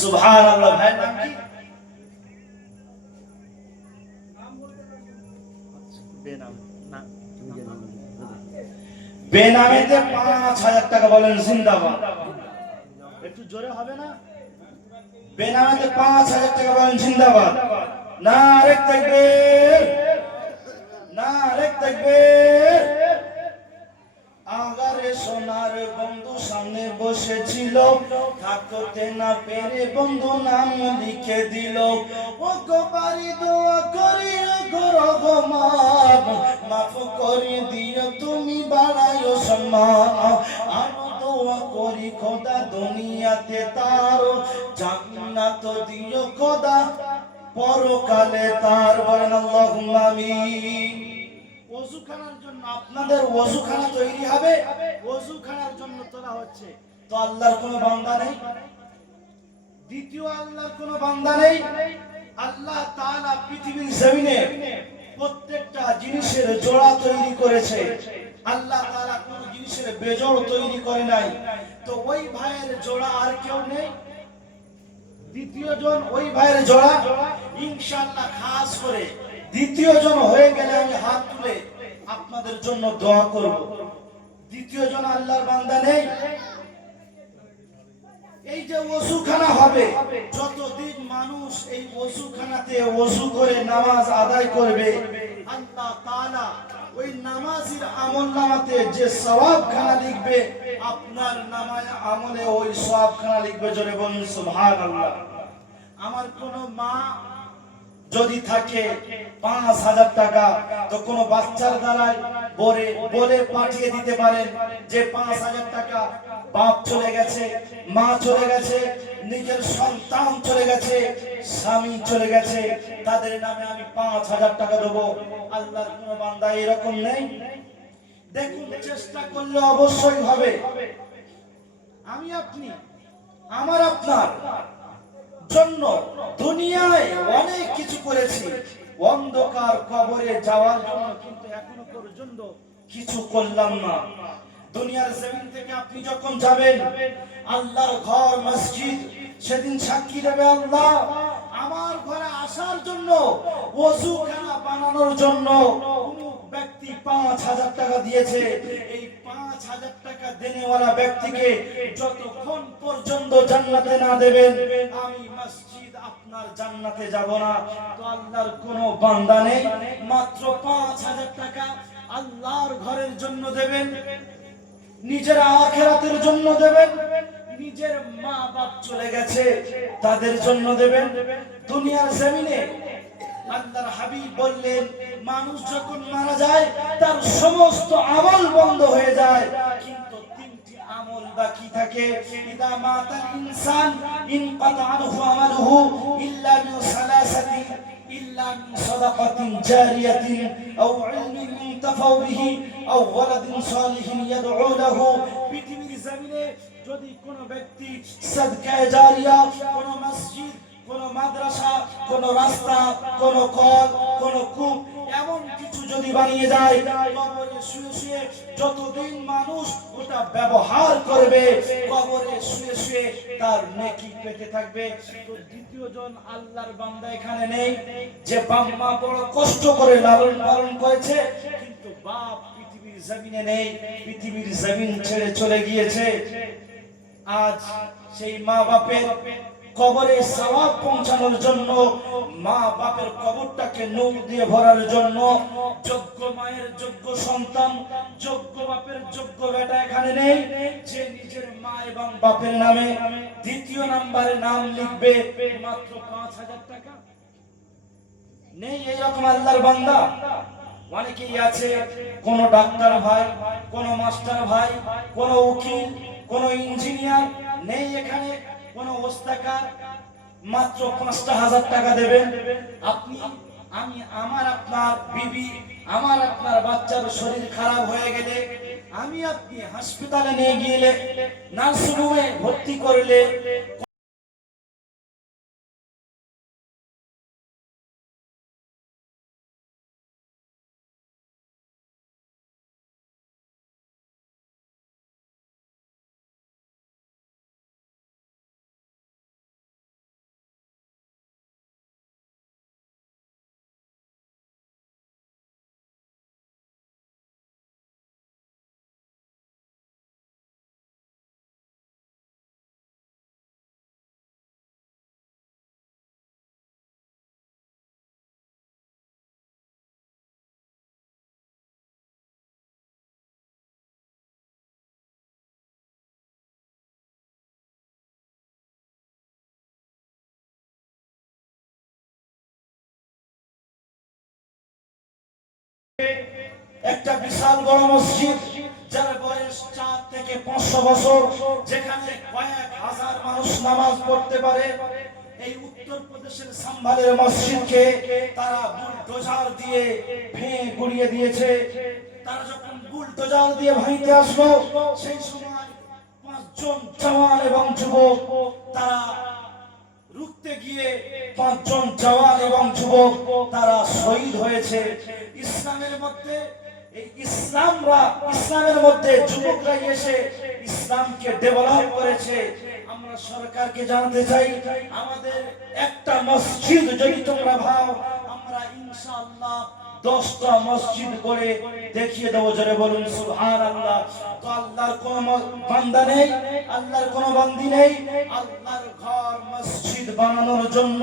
সুবহানাল্লাহ। ভাইয়ের নাম কি? বেনামেতে ৫,০০০ টাকা বলেন জিন্দাবাদ। একটু জোরে হবে না? বেনামেতে ৫,০০০ টাকা বলেন জিন্দাবাদ। নারে তাকবীর, নারে তাকবীর। আগারে সোনার বন্ধু সামনে বসেছিল, থাকতে না পেরে বন্ধু নাম লিখে দিল। ও গো বাড়ি দোয়া করি গো রহমান, মাফ করে দিও তুমি বাড়ায়ো সম্মান। আরো দোয়া করি খোদা দুনিয়াতে তার জান্নাত দিও খোদা, পরকালে তার। বলেন আল্লাহুম্মা আমিন। ওযুখানার জন্য আপনাদের ওযুখানা তৈরি হবে, ওযুখানার জন্য তোলা হচ্ছে। তো আল্লাহর কোনো বান্দা নেই? দ্বিতীয় আল্লাহর কোনো বান্দা নেই? আল্লাহ তাআলা পৃথিবীর জমিনে প্রত্যেকটা জিনিসের জোড়া তৈরি করেছে। আল্লাহ তাআলা কোনো জিনিসের বেজোড় তৈরি করে নাই। তো ওই ভাইয়ের জোড়া আর কেউ নেই? দ্বিতীয় জন ওই ভাইয়ের জোড়া ইনশাআল্লাহ খাস করে দ্বিতীয় জন হয়ে গেলে আমি হাত তুলে আপনাদের জন্য দোয়া করব। দ্বিতীয় জন আল্লাহর বান্দা নেই? এই যে ওযুখানা হবে, যতদিন মানুষ এই ওযুখানাতে ওযু করে নামাজ আদায় করবে, আল্লাহ তাআলা ওই নামাজের আমলনামাতে যে সওয়াবখানা লিখবে, আপনার নামায় আমলে ওই সওয়াবখানা লিখবে। জোরে বলুন সুবহানাল্লাহ। আমার কোন মা যদি থাকে ৫,০০০ টাকা, তো কোন বাচ্চার দ্বারাই বলে পাঠিয়ে দিতে পারেন যে ৫,০০০ টাকা বাপ চলে গেছে, মা চলে গেছে, নিজের সন্তান চলে গেছে, স্বামী চলে গেছে, তাদের নামে আমি ৫,০০০ টাকা দেবো। আল্লাহর কোন বান্দা এরকম নেই? দেখুন, চেষ্টা করলে অবশ্যই হবে। আমি আপনি, আমার আপনার জন্য দুনিয়ায় অনেক কিছু করেছি, অন্ধকার কবরে যাওয়ার জন্য কিন্তু এখনো পর্যন্ত কিছু করলাম না। দুনিয়ার জমিন থেকে আপনি যখন যাবেন, আল্লাহর ঘর মসজিদ সেদিন সাক্ষী দেবে, আল্লাহ আমার ঘরে আসার জন্য, ওযুখানা বানানোর জন্য অমুক ব্যক্তি ৫,০০০ টাকা দিয়েছে। এই ৫,০০০ টাকা দেনেওয়ালা ব্যক্তিকে যতক্ষণ পর্যন্ত জান্নাতে না দেবেন, আমি মসজিদ আপনার জান্নাতে যাব না। তো আল্লাহর কোন বান্দা নেই মাত্র ৫,০০০ টাকা আল্লাহর ঘরের জন্য দেবেন, নিজের আখিরাতের জন্য দেবেন, নিজের মা বাপ চলে গেছে তাদের জন্য দেবেন। দুনিয়ার জমিনে আল্লাহর হাবিব বললেন, মানুষ যখন মারা যায় তার সমস্ত আমল বন্ধ হয়ে যায়, কিন্তু তিনটি আমল বাকি থাকে। ইদা মাতাল ইনসান ইনকাতা আনহু আমালুহু ইল্লা মিন সালাসাতি, ইল্লা মিন সাদাকাতিন জারিয়াতিন আও ইলমিন ইনতাফাউ বিহি আও ওয়ালাদিন সালিহিন ইয়াদউ লাহু। পৃথিবীর জমিনে যদি কোন ব্যক্তি সাদকায়ে জারিয়া, কোন মসজিদ, কোন মাদ্রাসা, কোন রাস্তা, কোন কল, কোন কূপ, এমন কিছু যদি বানিয়ে যায়, কবরে শুয়ে শুয়ে যতদিন মানুষ ওটা ব্যবহার করবে, কবরে শুয়ে শুয়ে তার নেকি পেতে থাকবে। তো দ্বিতীয় জন আল্লাহর বান্দা এখানে নেই, যে বাপ মা বড় কষ্ট করে লালন পালন করেছে, কিন্তু বাপ পৃথিবীর জমিনে নেই, পৃথিবীর জমিন ছেড়ে চলে গিয়েছে। আজ সেই মা বাপের কবরে সওয়াব পৌঁছানোর জন্য, মা বাপের কবরটাকে নূর দিয়ে ভরার জন্য, যোগ্য মায়ের যোগ্য সন্তান, যোগ্য বাপের যোগ্য বেটা এখানে নেই, যে নিজের মা এবং বাপের নামে দ্বিতীয় নম্বরে নাম লিখবে মাত্র ৫,০০০ টাকা। নেই এইরকম আল্লাহর বান্দা? অনেকেই আছে, কোন ডাক্তার ভাই, কোন মাস্টার ভাই, কোন উকিল, কোন ইঞ্জিনিয়ার নেই এখানে, কোন ওস্তাকার, মাত্র ৫,০০০ টাকা দেবেন। আপনি, আমি, আমার আপনার বিবি, আমার আপনার বাচ্চার শরীর খারাপ হয়ে গেলে, আমি আপনি হাসপাতালে নিয়ে গেলে, নার্সিংহোমে ভর্তি করলে, একটা বিশাল বড় মসজিদ, যার বয়স 4 থেকে 500 বছর, যেখানে কয়েক হাজার মানুষ নামাজ পড়তে পারে। এই উত্তরপ্রদেশের সাম্ভালের মসজিদকে তারা বুলডোজার দিয়ে ভেঙে গুড়িয়ে দিয়েছে। তারা যখন বুলডোজার দিয়ে ভাঙতে আসলো, সেই সময় 5 জন জওয়ান এবং যুবক তারা রুখতে গিয়ে 5 জন জওয়ান এবং যুবক তারা শহীদ হয়েছে। ইসলামের মধ্যে ইসলামের মধ্যে যুবকরা এসে ইসলামকে ডেভেলপ করেছে। আমরা সরকারকে জানাতে চাই, আমাদের একটা মসজিদ যদি তোমরা ভাও, আমরা ইনশাআল্লাহ 10টা মসজিদ করে দেখিয়ে দেবো। জোরে বলুন সুবহানাল্লাহ। তো আল্লাহর কোন বান্দা নেই, আল্লাহর কোন বান্দি নেই। আল্লাহর ঘর মসজিদ বানানোর জন্য,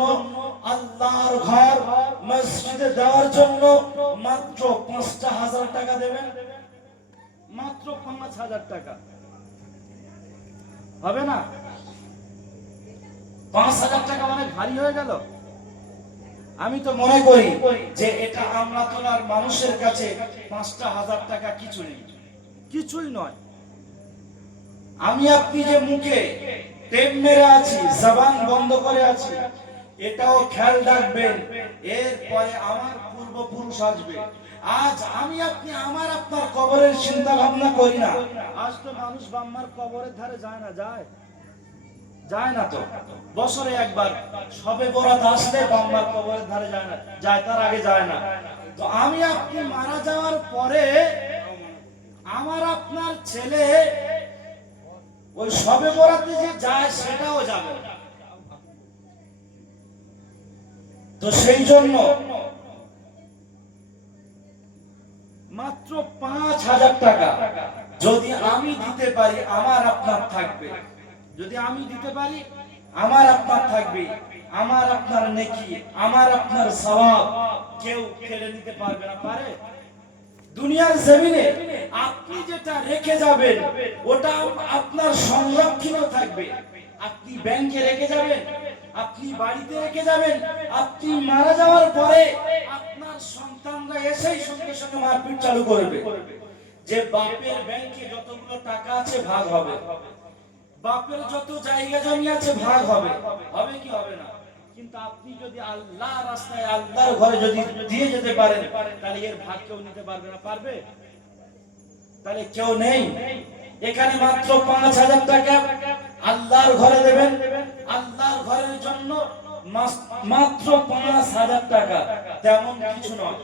আল্লাহর ঘর মসজিদে দেওয়ার জন্য মাত্র 5,000 টাকা দেবেন। মাত্র 5,000 টাকা হবে না? 5,000 টাকা অনেক ভারী হয়ে গেল। আমি তো মনে করি যে এটা আমলাতলার মানুষের কাছে 5,000 টাকা কিছুই নয়। আমি আপনি যে মুখে টেপ মেরে আছি, জবান বন্ধ করে আছি, এটাও খেয়াল রাখবেন। এরপরে আমার পূর্বপুরুষ আসবে। আজ আমি আপনি আমার আপনার কবরের চিন্তা ভাবনা করি না। আজ তো মানুষ বাম্মার কবরের ধারে যায় না, যায় না তো। বছরে একবার সবে বরাত আসলে বাম্মার কবরের ধারে যায় না, যায়, তার আগে যায় না। তো আমি আপনি মারা যাওয়ার পরে আমার আপনার ছেলে ওই সবে বরাতে যে যায় সেটাও যাবে। তো সেই জন্য মাত্র 5,000 টাকা যদি আমি দিতে পারি, আমার আপনার থাকবে। যদি আমি দিতে পারি, আমার আপনার থাকবে, আমার আপনার নেকি, আমার আপনার সওয়াব কেউ কেড়ে নিতে পারবে না। পারে? দুনিয়ার জমিনে আপনি যেটা রেখে যাবেন ওটা আপনার সংরক্ষিত থাকবে। আপনি ব্যাংকে রেখে যাবেন, আপনি বাড়িতে রেখে যাবেন, আপনি মারা যাওয়ার পরে আপনার সন্তানরা এসেই সঙ্গে সঙ্গে মারপিট চালু করবে যে বাপের ব্যাংকে যতগুলো টাকা আছে ভাগ হবে, বাপের যত জায়গা জমি আছে ভাগ হবে। হবে কি হবে না? কিন্তু আপনি যদি আল্লাহ রাস্তায়, আল্লাহর ঘরে যদি দিয়ে যেতে পারেন, তাহলে এর ভাগ কেউ নিতে পারবে না। পারবে? তাহলে কেউ নেই। এখানে মাত্র 5,000 টাকা আল্লাহর ঘরে দেবেন। আল্লাহর ঘরের জন্য মাত্র 5,000 টাকা, তেমন কিছু নয়।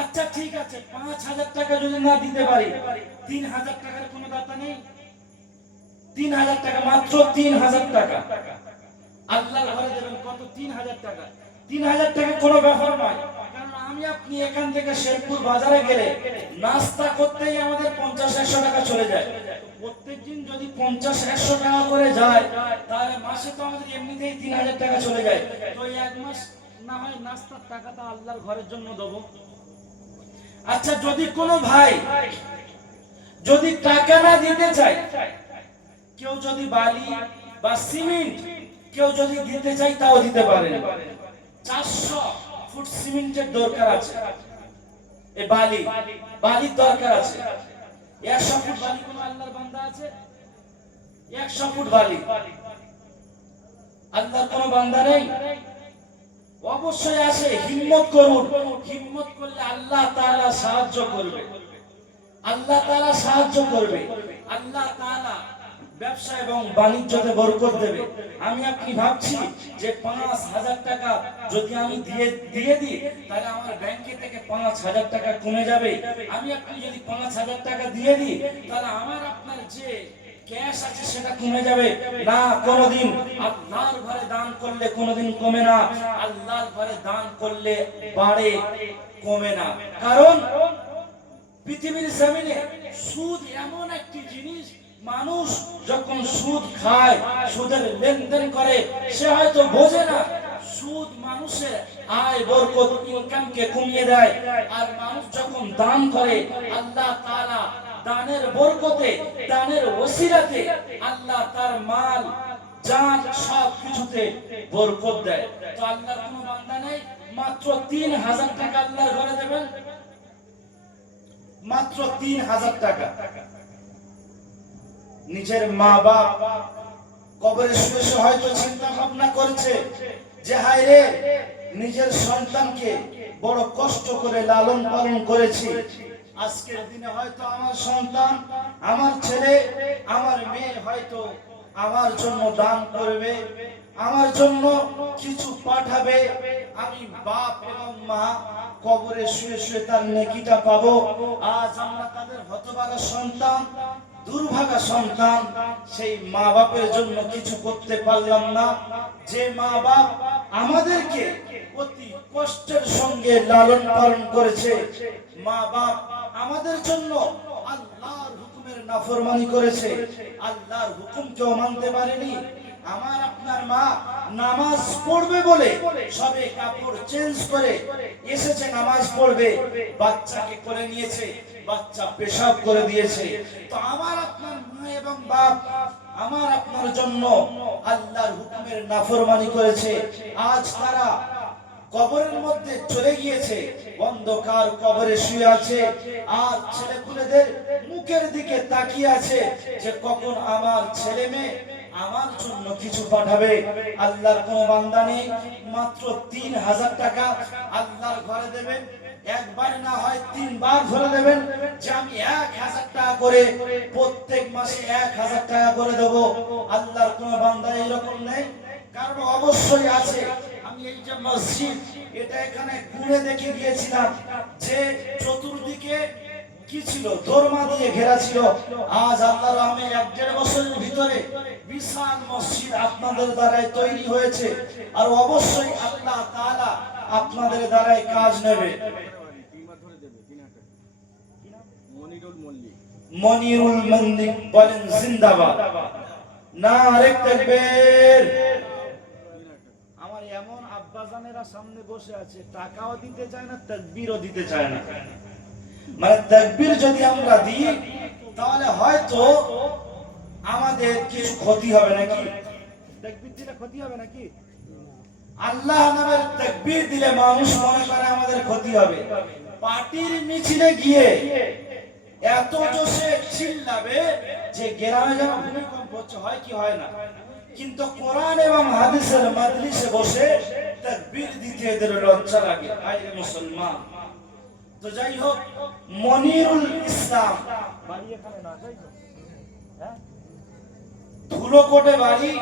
আচ্ছা ঠিক আছে, 5,000 টাকা যদি না দিতে পারি, 3,000 টাকার কোনো দাতা নেই? 3,000 টাকা, মাত্র 3,000 টাকা আল্লাহর ঘরে দেবেন। কত? 3,000 টাকা। 3,000 টাকা কোনো ব্যাপার নয়। কারণ আমি আপনি এখান থেকে শেরপুর বাজারে গেলে নাস্তা করতেই আমাদের 50-100 টাকা চলে যায়। প্রত্যেকদিন যদি 50-100 টাকা করে যায়, তাহলে মাসে তো আমাদের এমনিতেই 3,000 টাকা চলে যায়। তো এক মাস না হয় নাস্তার টাকাটা আল্লাহর ঘরের জন্য দেবো। আচ্ছা, যদি কোনো ভাই যদি টাকা না দিতে চায়, কেউ যদি বালি বা সিমেন্ট কেউ যদি দিতে চাই, তাও দিতে পারেন। 400 ফুট সিমেন্টের দরকার আছে, এই বালির দরকার আছে। 100 ফুট বালি কোন আল্লাহর বান্দা আছে? 100 ফুট বালি আল্লাহর কোন বান্দা নেই? অবশ্যই আছে। হিম্মত করুন। হিম্মত করলে আল্লাহ তাআলা সাহায্য করবে। আল্লাহ তাআলা সাহায্য করবে। আল্লাহ তাআলা ব্যবসা এবং বাণিজ্যতে বরকত দেবে। আমি আপনি ভাবছি যে 5,000 টাকা যদি আমি দিয়ে দিই, তাহলে আমার ব্যাংকে থেকে 5,000 টাকা কমে যাবে। আমি আপনি যদি 5,000 টাকা দিয়ে দিই, তাহলে আমার আপনার যে ক্যাশ আছে সেটা কমে যাবে না। কোনোদিন আল্লাহর ঘরে দান করলে কোনোদিন কমে না। আল্লাহর ঘরে দান করলে বাড়ে, কমে না। কারণ পৃথিবীর জমিনে সুদ এমন একটি জিনিস, মানুষ যখন সুদ খায়, সুদের লেনদেন করে, সে হয়তো বোঝে না সুদ মানুষের আয়, বরকত, ইনকামকে কমিয়ে দেয়। আর মানুষ যখন দান করে, আল্লাহ তাআলা দানের বরকতে, দানের ওসিলাতে আল্লাহ তার মাল, জান সব কিছুতে বরকত দেয়। তো আল্লাহর কোনো বান্দা নেই? মাত্র 3,000 টাকা আল্লাহর ঘরে দেবেন। মাত্র 3000 টাকা। নিজের মা বাপ কবরে শুয়ে শুয়ে হয়তো চিন্তা ভাবনা করছে যে হায় রে, নিজের সন্তানকে বড় কষ্ট করে লালন পালন করেছি, আজকের দিনে হয়তো আমার সন্তান, আমার ছেলে, আমার মেয়ে হয়তো আমার জন্য দান করবে, আমার জন্য কিছু পাঠাবে, আমি বাপ এবং মা কবরে শুয়ে শুয়ে তার নেকিটা পাবো। আজ আমরা তাদের হতভাগা সন্তান, দুর্ভাগা সন্তান, সেই মা বাপের জন্য কিছু করতে পারলাম না। যে মা বাপ আমাদেরকে অতি কষ্টের সঙ্গে লালন পালন করেছে, মা বাপ আমাদের জন্য আল্লাহর হুকুমের নাফরমানি করেছে, আল্লাহর হুকুমকেও মানতে পারেনি। আমার আপনার মা নামাজ পড়বে বলে সবে কাপড় চেঞ্জ করে এসেছে নামাজ পড়বে, বাচ্চাকে কোলে নিয়েছে, বাচ্চা পেশাব করে দিয়েছে। তো আমার আপনার মা এবং বাপ আমার আপনার জন্য আল্লাহর হুকুমের নাফরমানি করেছে, আজ তারা কবরের মধ্যে চলে গিয়েছে, অন্ধকার কবরে শুয়ে আছে, আর ছেলেপুলেদের মুখের দিকে তাকিয়ে আছে যে কখন আমার ছেলে মেয়ে আমার জন্য কিছু পাঠাবে। আল্লাহর কোন বান্দা নেই, মাত্র 3000 টাকা আল্লাহর ঘরে দেবেন, একবার না হয় 3 বার ধরে দেবেন যে আমি 1000 টাকা করে প্রত্যেক মাসে 1000 টাকা করে দেব। আল্লাহর কোন বান্দা এরকম নেই? কারণ অবশ্যই আছে। আমি এই যে মসজিদ, এটা এখানে ঘুরে দেখে গিয়েছিলাম যে চতুর্দিকে কি ছিল, দোরমা দিয়ে ঘেরা ছিল। আজ আল্লাহর রহমে 1-1.5 বছরের ভিতরে বিশাল মসজিদ আপনাদের দ্বারাই তৈরি হয়েছে, আর অবশ্যই আল্লাহ তাআলা আপনাদের দ্বারাই কাজ নেবে। মনিরুল মল্লিক বলেন জিন্দাবাদ, নারে তাকবীর। আমার এমন আব্বাজানেরা সামনে বসে আছে, টাকাও দিতে চায় না, তাকবীরও দিতে চায় না। মানে তাকবীর যদি আমরা দিই তাহলে হয়তো আমাদের কিছু ক্ষতি হবে নাকি? তাকবীর দিলে ক্ষতি হবে নাকি? আল্লাহ নামের তাকবীর দিলে মানুষ মনে করে আমাদের ক্ষতি হবে। পার্টির মিছিলে গিয়ে এত জোরে চিল্লাবে যে গ্রামে যেন ভূমিকম্প হচ্ছে, হয় কি হয় না? কিন্তু কোরআন এবং হাদিসের মাজলিসে বসে তাকবীর দিতে এদের লজ্জা লাগে। হায় মুসলমান! তো যাই হোক, মনিরুল ইসলাম বাড়ি এখানে না, তাই তো? হ্যাঁ, ধুলোকোটে বাড়ি,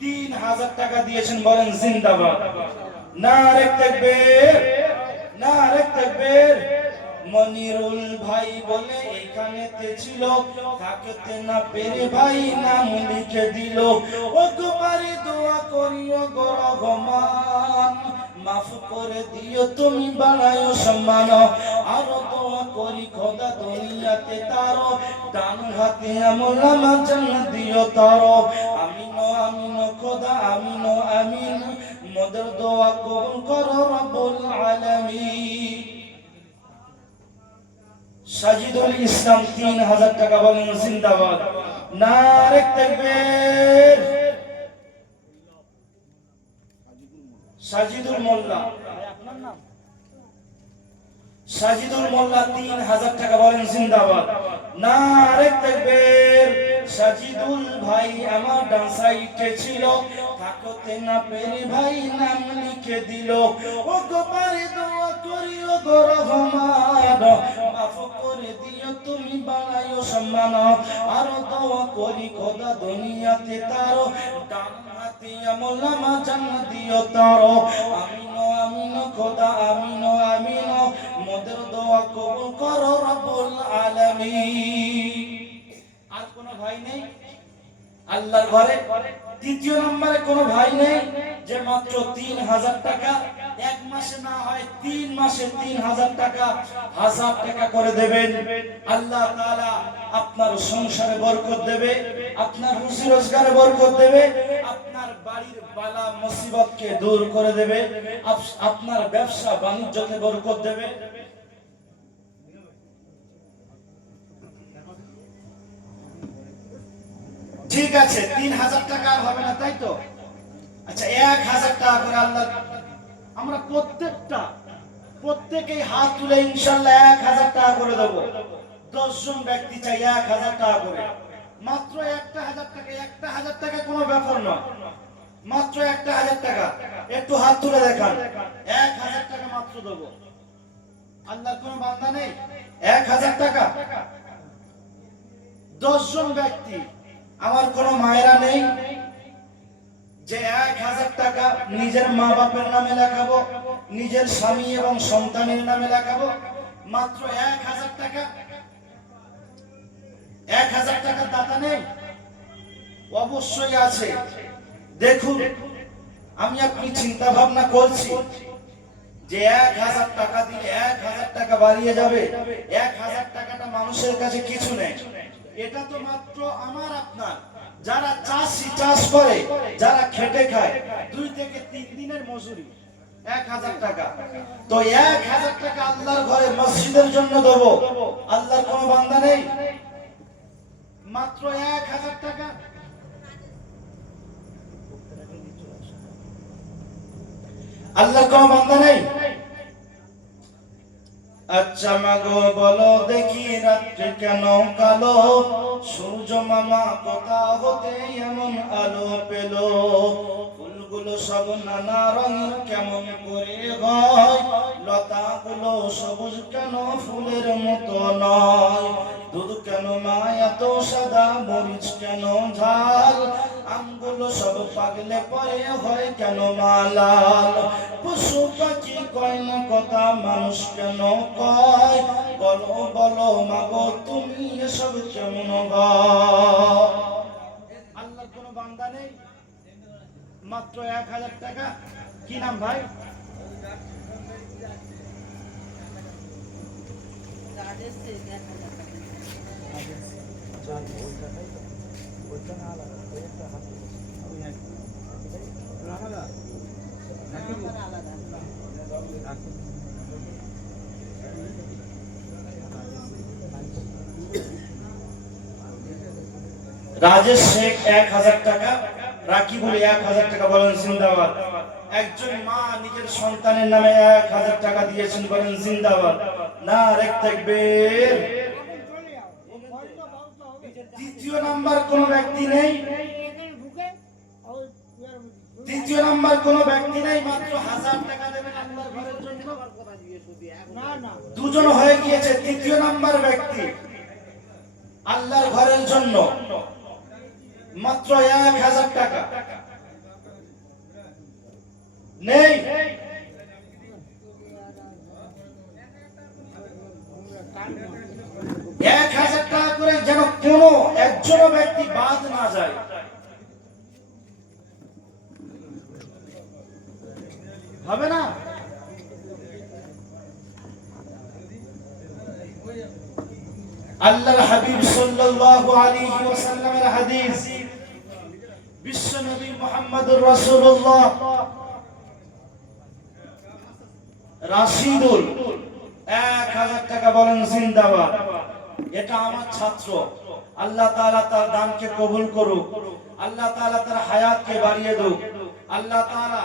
3000 টাকা দিয়েছেন, বলেন জিন্দাবাদ, নারে তাকবীর, নারে তাকবীর। মনিরুল ভাই বলে এখানেতে ছিল, থাকতে না পেরে ভাই নাম লিখে দিল। ও গোপারি দোয়া করিও গো রহমান, মাফ করে দিও তুমি বাড়ায়ো সম্মান। আরো দোয়া করি খোদা দুনিয়াতে তারো, ডান হাতে আমল আমার জান্নাত দিও তারো। আমিন আমিন খোদা আমিন আমিন, মোদের দোয়া কবুল করো রব্বুল আলামিন। সাজিদুল ইসলাম 3000 টাকা, বলেন জিন্দাবাদ, নারে তাকবীর। সাজিদুল মোল্লা, আপনার নাম? সাজিদুল মোল্লা 3000 টাকা, বলেন জিন্দাবাদ, নারে তাকবীর। সাজিদুল ভাই আমার ডান সাইডে ছিল, থাকতে না পেরে ভাই নাম লিখে দিল। ও গোপারে দোয়া করিও গো রহমান, মাফ করে দিও তুমি বাড়ায়ো সম্মান। আর দোয়া করি খোদা দুনিয়াতে তারো, ডান হাতে আমল নামা জান্নাত দিও তারো। আমিন আমিন খোদা আমিন আমিন, মোদের দোয়া কবুল করো রব্বুল আলামিন। আর কোনো ভাই নেই আল্লাহর ঘরে? দ্বিতীয় নম্বরে কোনো ভাই নেই যে মাত্র 3000 টাকা, এক মাসে না হয় 3 মাসে 3000 টাকা, 1000 টাকা করে দেবেন। আল্লাহ তাআলা আপনার সংসারে বরকত দেবে, আপনার রুজি রোজগারে বরকত দেবে, আপনার বাড়ির বালা মুসিবতকে দূর করে দেবে, আপনার ব্যবসা বাণিজ্যকে বরকত দেবে। ঠিক আছে, 3000 টাকা আর হবে না, তাই তো? আচ্ছা, 1000 টাকা করে আল্লাহ, আমরা প্রত্যেকটা প্রত্যেকেই হাত তুলে ইনশাআল্লাহ 1000 টাকা করে দেব। 10 জন ব্যক্তি চাই 1000 টাকা করে, মাত্র 1000 টাকা। 1000 টাকা কোনো ব্যাপার নয়, মাত্র 1000 টাকা। একটু হাত তুলে দেখান, 1000 টাকা মাত্র দেব। আল্লাহর কোনো বান্দা নেই? 1000 টাকা 10 জন ব্যক্তি। আমার কোনো মায়েরা নেই যে 1000 টাকা নিজের মা বাপের নামে লেখাবো, নিজের স্বামী এবং সন্তানের নামে লেখাবো? মাত্র 1000 টাকা। 1000 টাকা দাতা নেই? অবশ্যই আছে। দেখুন, আমি আপনি চিন্তা ভাবনা করছি যে 1000 টাকা দিয়ে 1000 টাকা বাড়িয়ে যাবে। 1000 টাকাটা মানুষের কাছে কিছু নেই। এটা তো মাত্র আমার আপনার যারা চাষ করে, যারা খেটে খায়, 2 থেকে 3 দিনের মজুরি 1000 টাকা। তো 1000 টাকা আল্লাহর ঘরে মসজিদের জন্য দেব। আল্লাহর কোনো বান্দা নেই? মাত্র 1000 টাকা। আল্লাহর কোনো বান্দা নেই? আচ্ছা মাগো বলো দেখি রাত্রি কেন কালো, সূর্য মামা কোথা হতে এমন আলো পেল, ফুলগুলো সব নানা রঙের কেমন করে হয়, লতাগুলো সবুজ কেন ফুলের মতো নয়, দুধ কেন মা এত সাদা, মরিচ কেন ঝাল, আমগুলো সব পাগলে পরে হয় কেন মা লাল, পশু পাখি কয় না কথা, মানুষ কেন কয়, বলো বলো মাগো তুমি এসব কেমন হয়? আল্লাহর কোনো বান্দা নেই? মাত্র 1000 টাকা। কি নাম ভাই? রাজেশ শেখ 1000 টাকা। রাকিবুল 1000 টাকা, বলেন জিন্দাবাদ। একজন মা নিজের সন্তানের নামে 1000 টাকা দিয়েছেন, বলেন জিন্দাবাদ। নারে তাকবীর। দ্বিতীয় নাম্বার কোন ব্যক্তি নেই? দ্বিতীয় নাম্বার কোন ব্যক্তি নেই? মাত্র 1000 টাকা দেবেন আল্লাহর ঘরের জন্য। দুজন হয়ে গিয়েছে। তৃতীয় নাম্বার ব্যক্তি আল্লাহর ঘরের জন্য মাত্র 1000 টাকা নেই? 1000 টাকা করে যেন কোন একজন ব্যক্তি বাদ না যায়। হবে না? আল্লাহর হাবিব সাল্লাল্লাহু আলাইহি ওয়াসাল্লামের হাদিস, বিশ্ব নবী মুহাম্মদুর রাসূলুল্লাহ রাশিদুল 1000 টাকা, বলেন জিন্দাবাদ। এটা আমার ছাত্র, আল্লাহ তাআলা তার দানকে কবুল করুক, আল্লাহ তাআলা তার হায়াতকে বাড়িয়ে দেক, আল্লাহ তাআলা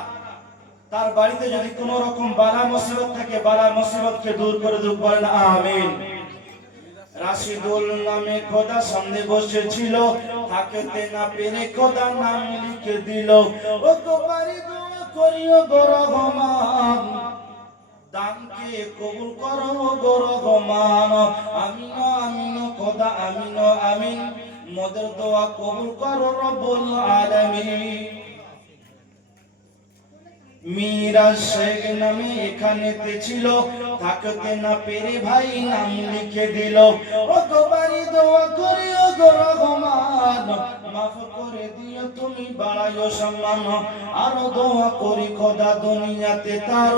তার বাড়িতে যদি কোনো রকম বালা মুসিবত থাকে, বালা মুসিবতকে দূর করে দেক, বলেন আমিন। রাশিদুল নামে খোদা সামনে বসেছিল, থাকতে না পেরে খোদা নাম লিখে দিল, ও গো বাড়ি দোয়া করিও গো রহমান, দানকে কবুল করো গো রহমান, আমিন আমিন খোদা আমিন আমিন, মোদের দোয়া কবুল করো রব্বুল আলামিন। মীরা শেখ নামে এখানেতে ছিল, থাকতে না পেরে ভাই নাম লিখে দিল, ও গো বাড়ি দোয়া করিও গো রহমান, মাফ করে দিও তুমি বাড়াইও সম্মান, আরো দোয়া করি খোদা দুনিয়াতে তার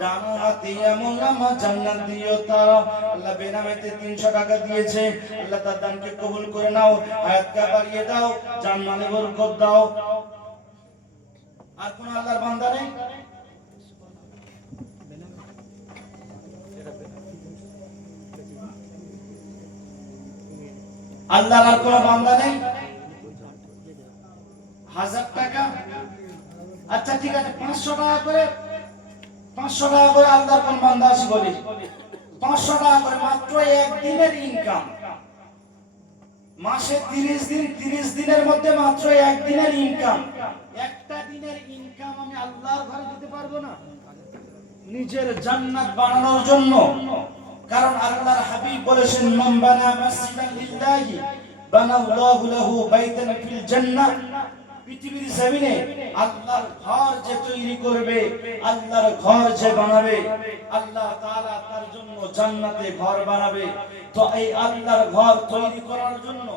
ডান হাতে এমন নামা জান্নাত দিও তার। আল্লাহ বেনামেতে 300 টাকা দিয়েছে, আল্লাহ তার দানকে কবুল করে নাও, হায়াতকে বাড়িয়ে দাও, জান্নাতে বরকত দাও। আর কোন আল্লাহর বান্দা নেই? আল্লাহর আর কোন বান্দা নেই? 1000 টাকা। আচ্ছা ঠিক আছে, 500 টাকা করে 500 টাকা করে আল্লাহর কোন বান্দা আছে বলি? 500 টাকা করে মাত্র একদিনের ইনকাম। মাসে 30 দিন, 30 দিনের মধ্যে মাত্র একদিনের ইনকাম। একটা দিনের ইনকাম আমি আল্লাহর ঘরে দিতে পারবো না নিজের জান্নাত বানানোর জন্য। কারণ আল্লাহর হাবিব বলেছেন, মান বানা মাসজিদান লিল্লাহি বানাল্লাহু লাহু বাইতান ফিল জান্নাহ। পৃথিবীর জমিনে আল্লাহর ঘর যে তৈরি করবে, আল্লাহর ঘর যে বানাবে, আল্লাহ তাআলা তার জন্য জান্নাতে ঘর বানাবে। তো এই আল্লাহর ঘর তৈরি করার জন্য,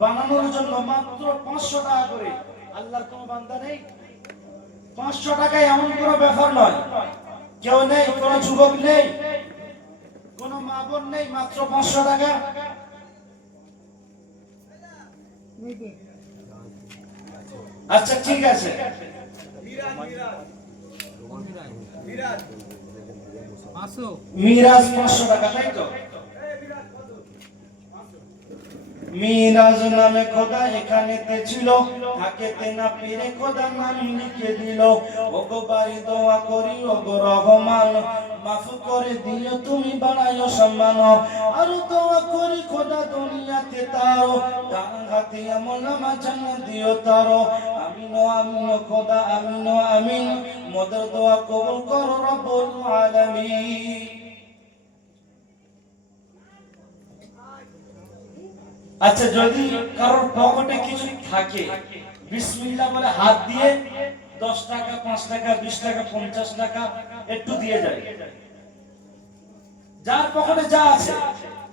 বানানোর জন্য মাত্র 500 টাকা করে। আল্লাহর কোন বান্দা নেই? 500 টাকায় এমন কোনো ব্যাপার নয়। কেউ নেই, কোন যুবক নেই, কোন মা বোন নেই, মাত্র 500 টাকা। আচ্ছা ঠিক আছে, মিরাজ 500 টাকা, তাই তো? মিরাজ নামে খোদা এখানেতে ছিল, থাকেতে না পেরে খোদা নাম লিখে দিল। ওগো বাড়ি দোয়া করি, ওগো রহমান, মাফ করে দিও তুমি, বাড়াইও সম্মান। আর দোয়া করি খোদা দুনিয়াতে তারো, ডান হাতে আমল নামা জান্নাত দিও তারো। আমিন আমিন খোদা, আমিন আমিন, মোদের দোয়া কবুল করো রব্বুল আলামিন। আচ্ছা, যদি কারোর পকেটে কিছু থাকে, বিসমিল্লাহ বলে হাত দিয়ে 10 টাকা, 5 টাকা, 20 টাকা, 50 টাকা একটু দিয়ে যায়। যার পকেটে যা আছে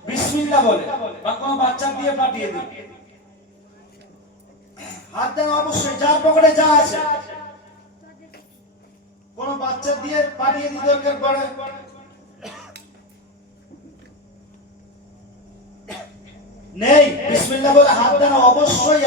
বিসমিল্লাহ বলে, বা কোনো বাচ্চা দিয়ে পাঠিয়ে দিন। হাত দেন অবশ্যই, যার পকেটে যা আছে কোনো বাচ্চা দিয়ে পাঠিয়ে দিতে দরকার পড়ে। নেই, বিসমিল্লাহ বলে হাত দেন অবশ্যই।